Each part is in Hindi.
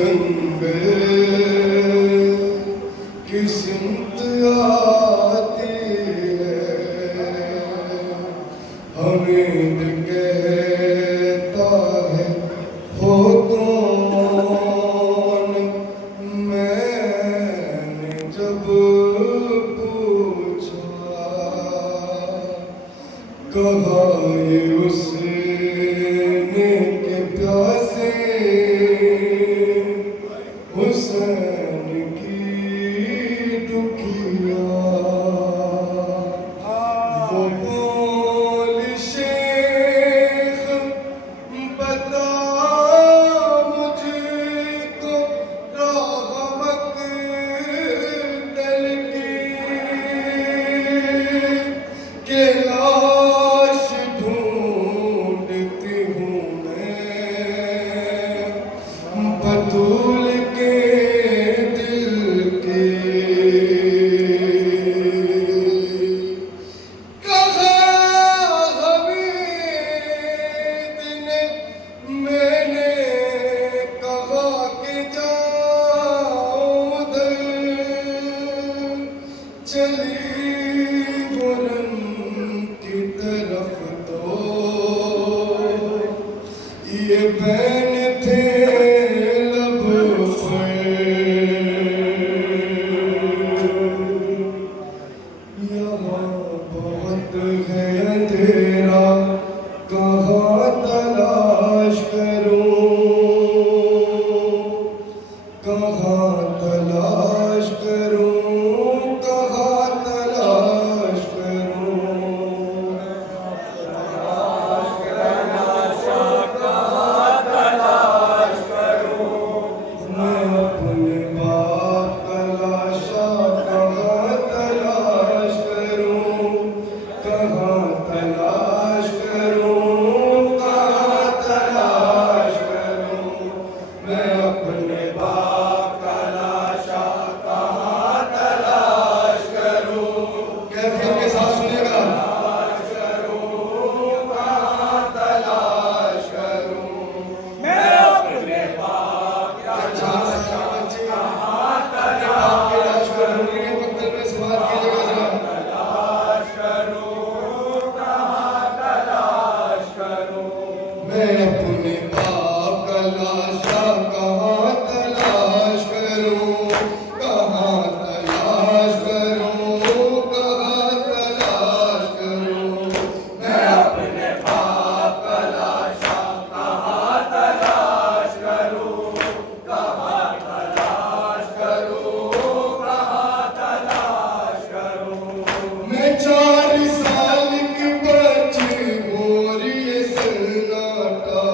जंगल की सिमत आती है। हमीद कहता है हो कौन, मैंने जब पूछा कहा ये उसने के प्यासे हुसैन की दुखिया। वो बोल शेख बता मुझको राह मक़तल की, के लाश ढूंढती हूँ मैं बतूल के दिल की। कहा हमीद ने, मैंने कहा कि जाओ उधर, चली वरन की तरफ तो ये बैन थे लब पर। यहाँ बहुत है अंधेरा, कहाँ तलाश करूं, कहाँ तलाश करूं, कहाँ तलाश करूं। मैं अपने बाप का लाशा कहाँ तलाश करूं, कहाँ तलाश करूं, कहाँ तलाश करूं। मैं अपने बाप का लाशा कहाँ तलाश करूं। कैफियत के साथ सुनेगा। कहाँ तलाश करूं, मैं अपने बाप का लाशा कहाँ तलाश करूं। मक्तल में समाज कीजिएगा जरा। तलाश करूं, कहाँ तलाश करूं। मैं अपने बाप का लाशा कहाँ तलाश करूं, कहाँ तलाश करूं, कहाँ तलाश करूं। मैं अपने बाप का लाशा कहाँ तलाश करूं, कहाँ तलाश करूं, कहाँ तलाश करूं। मैं 4 साल की बच्ची मोरी सन्नाटा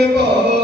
में बहुत